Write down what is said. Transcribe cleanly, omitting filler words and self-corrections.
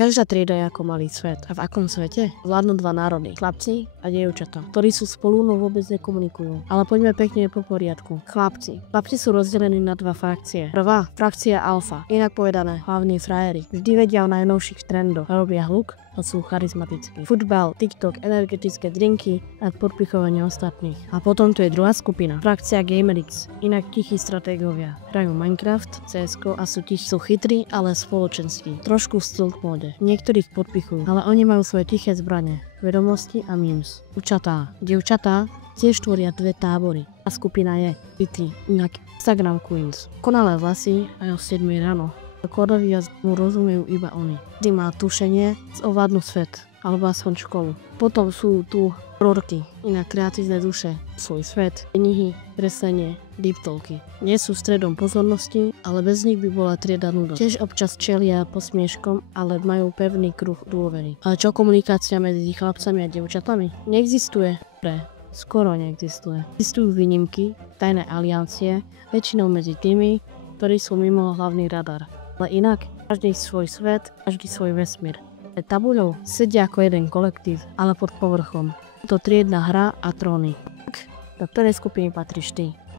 Každá trieda je ako malý svet. A v akom svete? Vládnu dva národy, chlapci a dievčatá, ktorí sú spolu, no vôbec nekomunikujú. Ale poďme pekne po poriadku. Chlapci sú rozdelení na dva frakcie. Prvá, frakcia alfa, inak povedané hlavní frajeri. Vždy vedia o najnovších trendoch, robia hluk a sú charizmatickí. Futbal, TikTok, energetické drinky a podpichovanie ostatných. A potom tu je druhá skupina, frakcia Gamerix, inak tichí stratégovia. Hrajú Minecraft, CS:GO a sú chytrí, ale spoločenskí. Trošku v stealth móde. Niektorých podpichujú, ale oni majú svoje tiché zbrane, vedomosti a memes. Dievčatá tiež tvoria dve tábory. A skupina je Pity, inak Instagram Queens. Konalé vlasy aj o 7 ráno. Kódovi mu rozumejú iba oni. Vždy má tušenie, ovládnu svet, alebo aspoň školu. Potom sú tu proroky, inak kreatívne duše, svoj svet, knihy, kreslenie, deep talky. Nie sú stredom pozornosti, ale bez nich by bola trieda nuda. Tiež občas čelia posmieškom, ale majú pevný kruh dôvery. Ale čo komunikácia medzi chlapcami a dievčatami? Neexistuje. Skoro neexistuje. Existujú výnimky, tajné aliancie, väčšinou medzi tými, ktorí sú mimo hlavný radar. Ale inak, každý svoj svet, každý svoj vesmír. Pred tabuľou sedia ako jeden kolektív, ale pod povrchom. To triedna hra a tróny. Do ktorej skupiny patríš ty?